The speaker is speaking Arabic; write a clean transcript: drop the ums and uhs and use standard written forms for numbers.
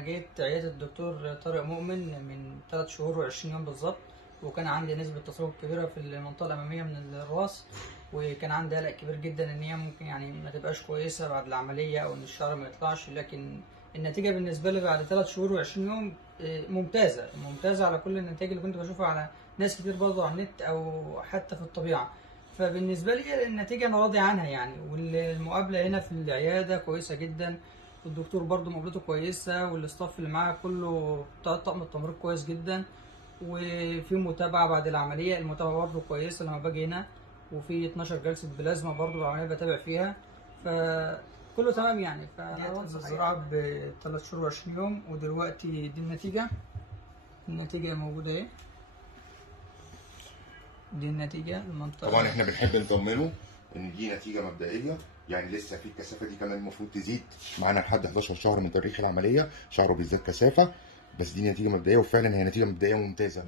انا جيت عياده الدكتور طارق مؤمن من 3 شهور و20 يوم بالظبط، وكان عندي نسبه تصلب كبيره في المنطقه الاماميه من الراس، وكان عندي قلق كبير جدا ان هي ممكن يعني ما تبقاش كويسه بعد العمليه او ان الشعر ما يطلعش. لكن النتيجه بالنسبه لي بعد 3 شهور و20 يوم ممتازه على كل النتائج اللي كنت بشوفها على ناس كتير برضه على النت او حتى في الطبيعه. فبالنسبه لي النتيجه انا راضي عنها يعني، والمقابله هنا في العياده كويسه جدا، الدكتور برضه مقابلته كويسه، والاستاف اللي معاه كله بتاع طاقم التمريض كويس جدا، وفي متابعه بعد العمليه، المتابعه برضه كويسه لما باجي هنا، وفي 12 جلسه بلازما برضه العمليه بتابع فيها، فكله تمام يعني. فانا الزراعه ب3 شهور و20 يوم، ودلوقتي دي النتيجه موجوده اهي، دي النتيجه المنطقه. طبعا احنا بنحب نطمنه ان دي نتيجه مبدئيه، يعني لسه في الكثافه دي كمان المفروض تزيد معانا لحد 11 شهر من تاريخ العمليه، شعره بيزداد كثافه، بس دي نتيجه مبدئيه، وفعلا هي نتيجه مبدئيه ممتازه.